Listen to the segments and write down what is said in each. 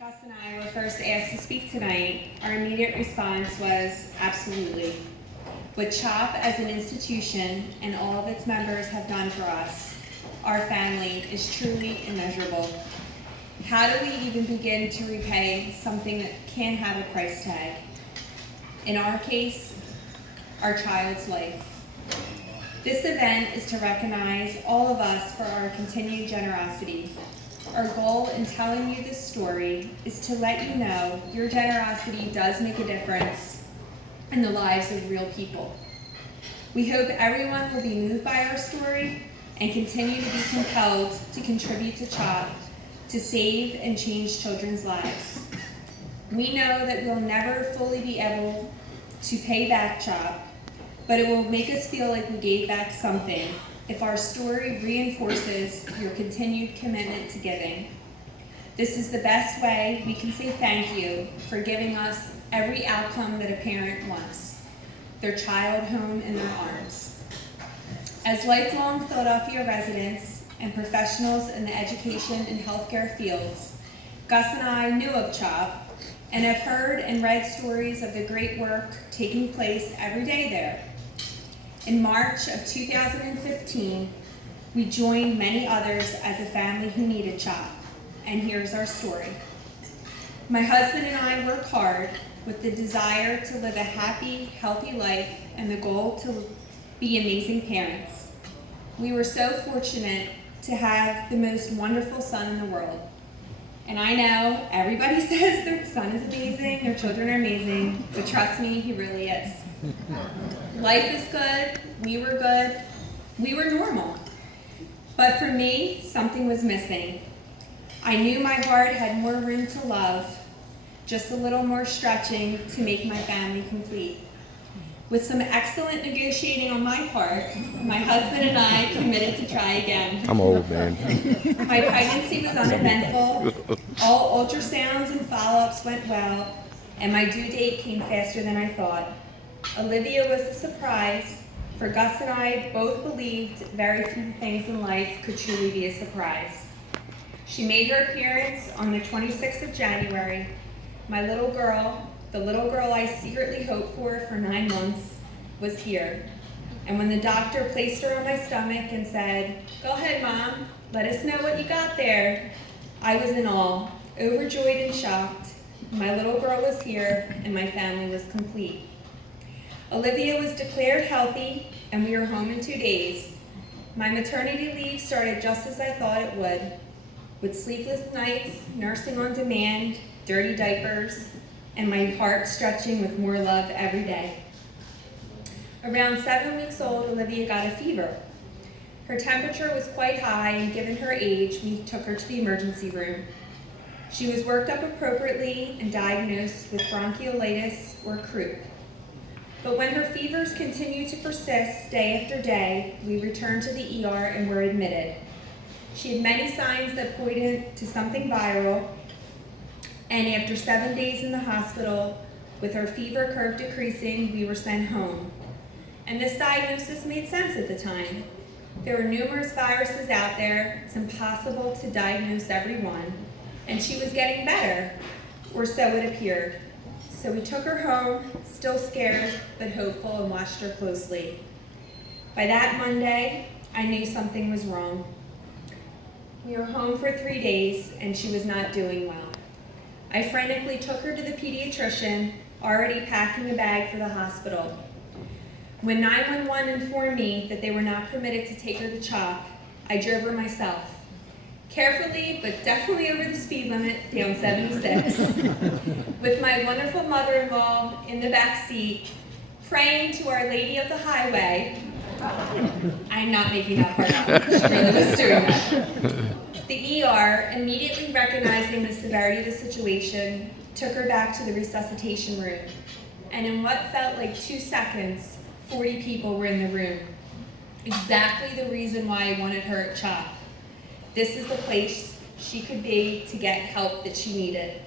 Gus and I were first asked to speak tonight, our immediate response was absolutely. What CHOP as an institution and all of its members have done for us, our family, is truly immeasurable. How do we even begin to repay something that can have a price tag? In our case, our child's life. This event is to recognize all of us for our continued generosity. Our goal in telling you this story is to let you know your generosity does make a difference in the lives of real people. We hope everyone will be moved by our story and continue to be compelled to contribute to CHOP to save and change children's lives. We know that we'll never fully be able to pay back CHOP, but it will make us feel like we gave back something if our story reinforces your continued commitment to giving. This is the best way we can say thank you for giving us every outcome that a parent wants, their child home in their arms. As lifelong Philadelphia residents and professionals in the education and healthcare fields, Gus and I knew of CHOP and have heard and read stories of the great work taking place every day there. In March of 2015, we joined many others as a family who needed CHOP, and here's our story. My husband and I work hard with the desire to live a happy, healthy life and the goal to be amazing parents. We were so fortunate to have the most wonderful son in the world. And I know everybody says their son is amazing, their children are amazing, but trust me, he really is. Life is good, we were normal. But for me, something was missing. I knew my heart had more room to love, just a little more stretching to make my family complete. With some excellent negotiating on my part, my husband and I committed to try again. I'm old, man. My pregnancy was uneventful, all ultrasounds and follow-ups went well, and my due date came faster than I thought. Olivia was a surprise, for Gus and I both believed very few things in life could truly be a surprise. She made her appearance on the 26th of January. My little girl, the little girl I secretly hoped for 9 months, was here. And when the doctor placed her on my stomach and said, "Go ahead, Mom, let us know what you got there," I was in awe, overjoyed and shocked. My little girl was here, and my family was complete. Olivia was declared healthy, and we were home in 2 days. My maternity leave started just as I thought it would, with sleepless nights, nursing on demand, dirty diapers, and my heart stretching with more love every day. Around 7 weeks old, Olivia got a fever. Her temperature was quite high, and given her age, we took her to the emergency room. She was worked up appropriately and diagnosed with bronchiolitis or croup. But when her fevers continued to persist day after day, we returned to the ER and were admitted. She had many signs that pointed to something viral, and after 7 days in the hospital, with her fever curve decreasing, we were sent home. And this diagnosis made sense at the time. There were numerous viruses out there, it's impossible to diagnose every one, and she was getting better, or so it appeared. So we took her home, still scared, but hopeful, and watched her closely. By that Monday, I knew something was wrong. We were home for 3 days, and she was not doing well. I frantically took her to the pediatrician, already packing a bag for the hospital. When 911 informed me that they were not permitted to take her to CHOP, I drove her myself. Carefully, but definitely over the speed limit, down 76. With my wonderful mother-in-law in the back seat, praying to Our Lady of the Highway. I'm not making that part up, she really was doing that. The ER, immediately recognizing the severity of the situation, took her back to the resuscitation room. And in what felt like 2 seconds, 40 people were in the room. Exactly the reason why I wanted her at CHOP. This is the place she could be to get help that she needed.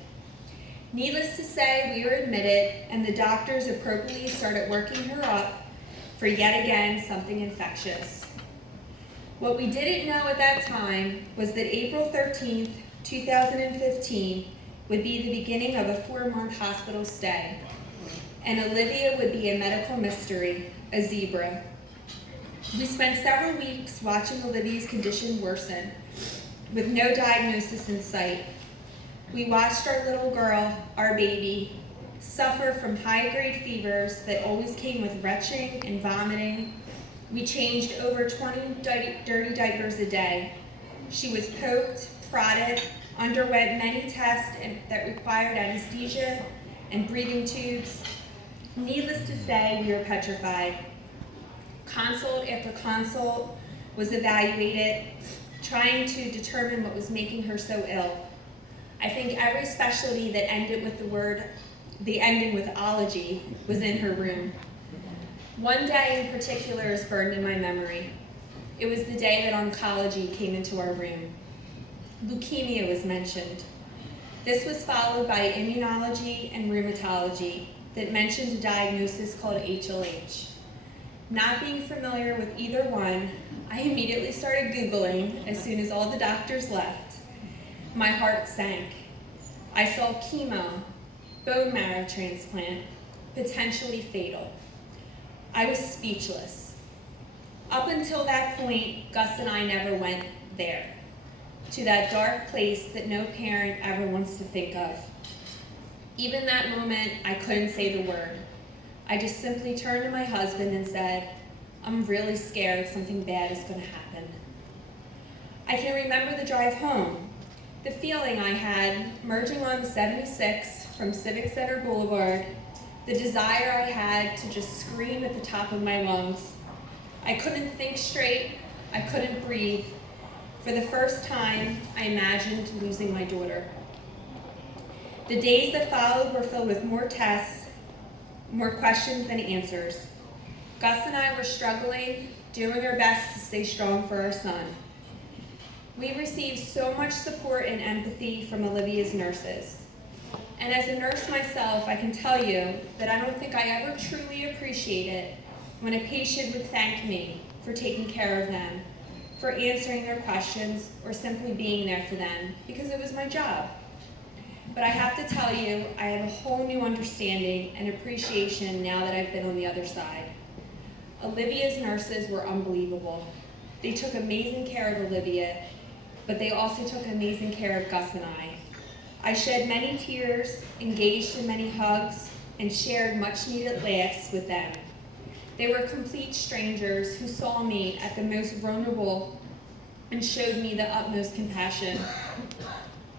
Needless to say, we were admitted, and the doctors appropriately started working her up for yet again something infectious. What we didn't know at that time was that April 13th, 2015, would be the beginning of a 4-month hospital stay, and Olivia would be a medical mystery, a zebra. We spent several weeks watching Olivia's condition worsen, with no diagnosis in sight. We watched our little girl, our baby, suffer from high-grade fevers that always came with retching and vomiting. We changed over 20 dirty diapers a day. She was poked, prodded, underwent many tests that required anesthesia and breathing tubes. Needless to say, we were petrified. Consult after consult was evaluated, trying to determine what was making her so ill. I think every specialty that ended with the ending with ology was in her room. One day in particular is burned in my memory. It was the day that oncology came into our room. Leukemia was mentioned. This was followed by immunology and rheumatology that mentioned a diagnosis called HLH. Not being familiar with either one, I immediately started Googling as soon as all the doctors left. My heart sank. I saw chemo, bone marrow transplant, potentially fatal. I was speechless. Up until that point, Gus and I never went there, to that dark place that no parent ever wants to think of. Even that moment, I couldn't say the word. I just simply turned to my husband and said, "I'm really scared something bad is going to happen." I can remember the drive home, the feeling I had merging on the 76 from Civic Center Boulevard, the desire I had to just scream at the top of my lungs. I couldn't think straight, I couldn't breathe. For the first time, I imagined losing my daughter. The days that followed were filled with more tests, more questions than answers. Gus and I were struggling, doing our best to stay strong for our son. We received so much support and empathy from Olivia's nurses. And as a nurse myself, I can tell you that I don't think I ever truly appreciated when a patient would thank me for taking care of them, for answering their questions, or simply being there for them, because it was my job. But I have to tell you, I have a whole new understanding and appreciation now that I've been on the other side. Olivia's nurses were unbelievable. They took amazing care of Olivia, but they also took amazing care of Gus and I. I shed many tears, engaged in many hugs, and shared much-needed laughs with them. They were complete strangers who saw me at the most vulnerable and showed me the utmost compassion.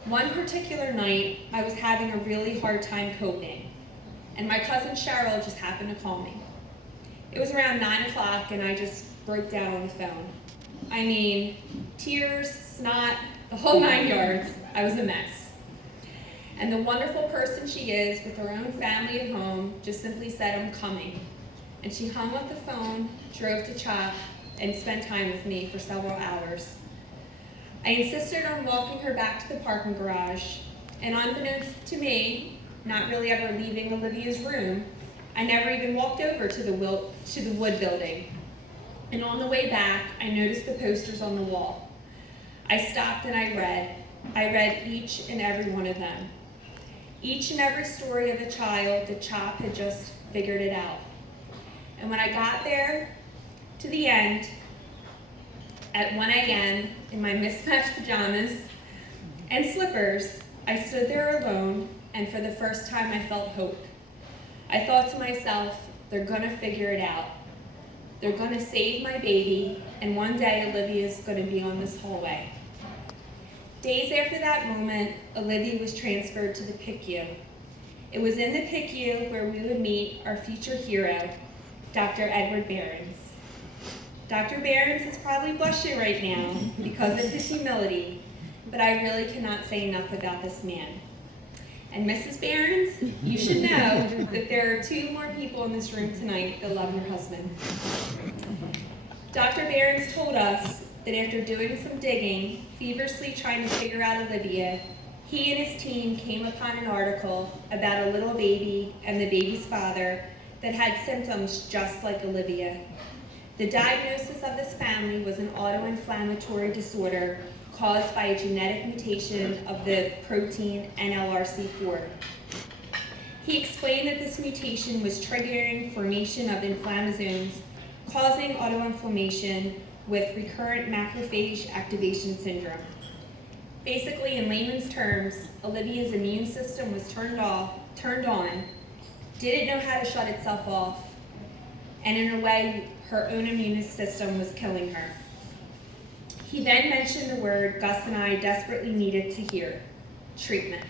One particular night, I was having a really hard time coping, and my cousin Cheryl just happened to call me. It was around 9 o'clock, and I just broke down on the phone. I mean, tears, snot, the whole 9 yards. I was a mess. And the wonderful person she is, with her own family at home, just simply said, "I'm coming." And she hung up the phone, drove to CHOP, and spent time with me for several hours. I insisted on walking her back to the parking garage, and unbeknownst to me, not really ever leaving Olivia's room, I never even walked over to the Wood building. And on the way back, I noticed the posters on the wall. I stopped and I read each and every one of them. Each and every story of a child that CHOP had just figured it out. And when I got there, to the end, at 1 a.m., in my mismatched pajamas and slippers, I stood there alone, and for the first time I felt hope. I thought to myself, they're gonna figure it out. They're gonna save my baby, and one day Olivia's gonna be on this hallway. Days after that moment, Olivia was transferred to the PICU. It was in the PICU where we would meet our future hero, Dr. Edward Behrens. Dr. Behrens is probably blushing right now because of his humility, but I really cannot say enough about this man. And Mrs. Behrens, you should know that there are 2 more people in this room tonight that love your husband. Dr. Behrens told us that after doing some digging, feverishly trying to figure out Olivia, he and his team came upon an article about a little baby and the baby's father that had symptoms just like Olivia. The diagnosis of this family was an autoinflammatory disorder caused by a genetic mutation of the protein NLRC4. He explained that this mutation was triggering formation of inflammasomes, causing autoinflammation with recurrent macrophage activation syndrome. Basically, in layman's terms, Olivia's immune system was turned on, didn't know how to shut itself off, and in a way, her own immune system was killing her. He then mentioned the word Gus and I desperately needed to hear: treatment.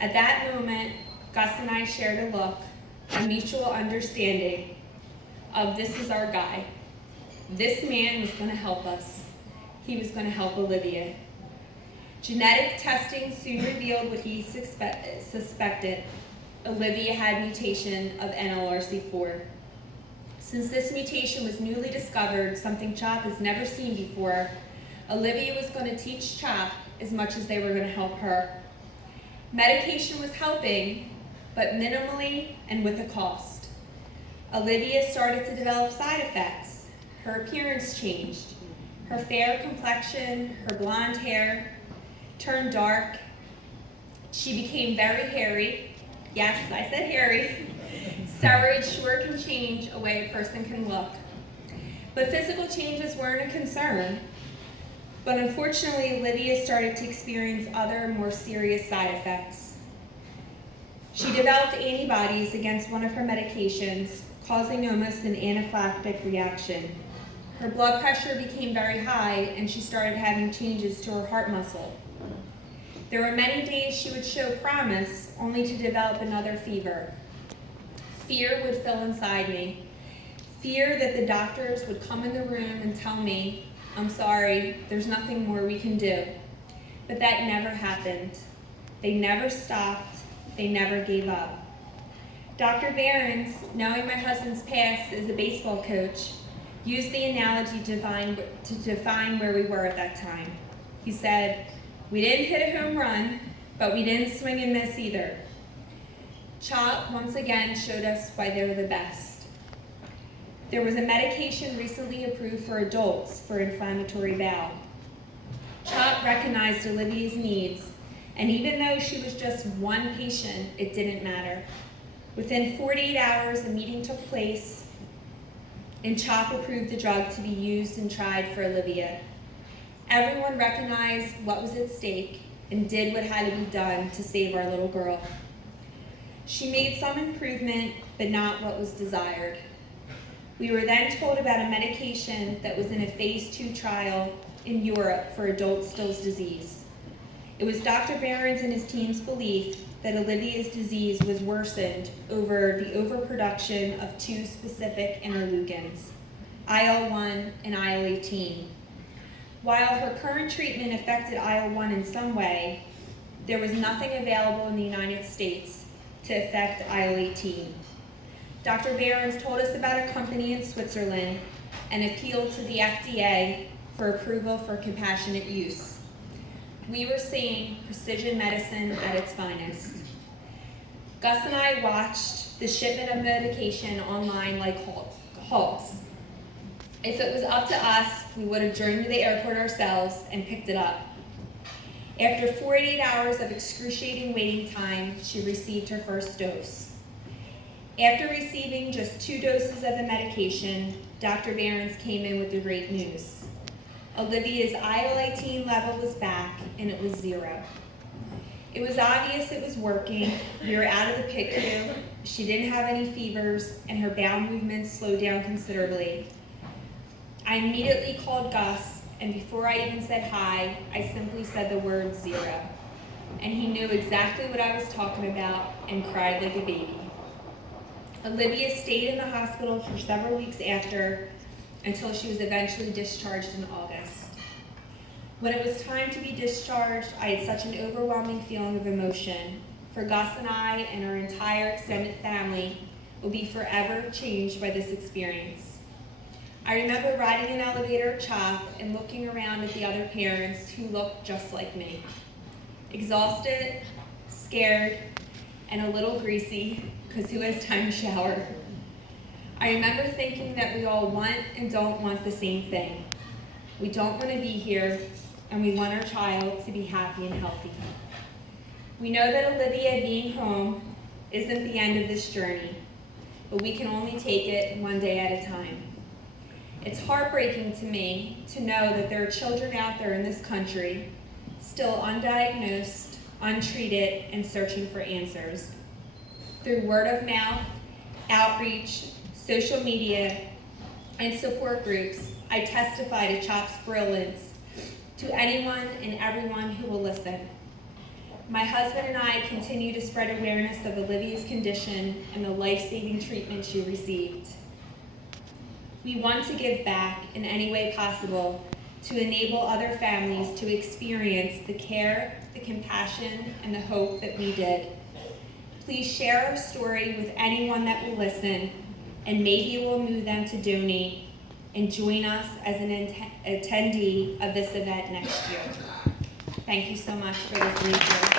At that moment, Gus and I shared a look, a mutual understanding of this is our guy. This man was going to help us. He was going to help Olivia. Genetic testing soon revealed what he suspected. Olivia had mutation of NLRC4. Since this mutation was newly discovered, something CHOP has never seen before, Olivia was going to teach CHOP as much as they were going to help her. Medication was helping, but minimally and with a cost. Olivia started to develop side effects. Her appearance changed. Her fair complexion, her blonde hair turned dark. She became very hairy. Yes, I said hairy. Steroids sure can change a way a person can look. But physical changes weren't a concern. But unfortunately, Olivia started to experience other, more serious side effects. She developed antibodies against one of her medications, causing almost an anaphylactic reaction. Her blood pressure became very high, and she started having changes to her heart muscle. There were many days she would show promise, only to develop another fever. Fear would fill inside me. Fear that the doctors would come in the room and tell me, "I'm sorry, there's nothing more we can do." But that never happened. They never stopped. They never gave up. Dr. Behrens, knowing my husband's past as a baseball coach, used the analogy to define where we were at that time. He said, "We didn't hit a home run, but we didn't swing and miss either." CHOP once again showed us why they were the best. There was a medication recently approved for adults for inflammatory bowel. CHOP recognized Olivia's needs, and even though she was just one patient, it didn't matter. Within 48 hours, a meeting took place, and CHOP approved the drug to be used and tried for Olivia. Everyone recognized what was at stake and did what had to be done to save our little girl. She made some improvement, but not what was desired. We were then told about a medication that was in a phase 2 trial in Europe for adult Still's disease. It was Dr. Behrens and his team's belief that Olivia's disease was worsened over the overproduction of two specific interleukins, IL-1 and IL-18. While her current treatment affected IL-1 in some way, there was nothing available in the United States to affect IL-18. Dr. Behrens told us about a company in Switzerland and appealed to the FDA for approval for compassionate use. We were seeing precision medicine at its finest. Gus and I watched the shipment of medication online like hawks. If it was up to us, we would have driven to the airport ourselves and picked it up. After 48 hours of excruciating waiting time, she received her first dose. After receiving just 2 doses of the medication, Dr. Behrens came in with the great news. Olivia's IL-18 level was back, and it was 0. It was obvious it was working. We were out of the PICU. She didn't have any fevers, and her bowel movements slowed down considerably. I immediately called Gus, and before I even said hi, I simply said the word 0. And he knew exactly what I was talking about and cried like a baby. Olivia stayed in the hospital for several weeks after, until she was eventually discharged in August. When it was time to be discharged, I had such an overwhelming feeling of emotion. For Gus and I and our entire extended family will be forever changed by this experience. I remember riding an elevator at CHOP and looking around at the other parents who looked just like me. Exhausted, scared, and a little greasy, because who has time to shower? I remember thinking that we all want and don't want the same thing. We don't want to be here, and we want our child to be happy and healthy. We know that Olivia being home isn't the end of this journey, but we can only take it one day at a time. It's heartbreaking to me to know that there are children out there in this country still undiagnosed, untreated, and searching for answers. Through word of mouth, outreach, social media, and support groups, I testify to CHOP's brilliance to anyone and everyone who will listen. My husband and I continue to spread awareness of Olivia's condition and the life-saving treatment she received. We want to give back in any way possible to enable other families to experience the care, the compassion, and the hope that we did. Please share our story with anyone that will listen, and maybe it will move them to donate and join us as an attendee of this event next year. Thank you so much for listening to us.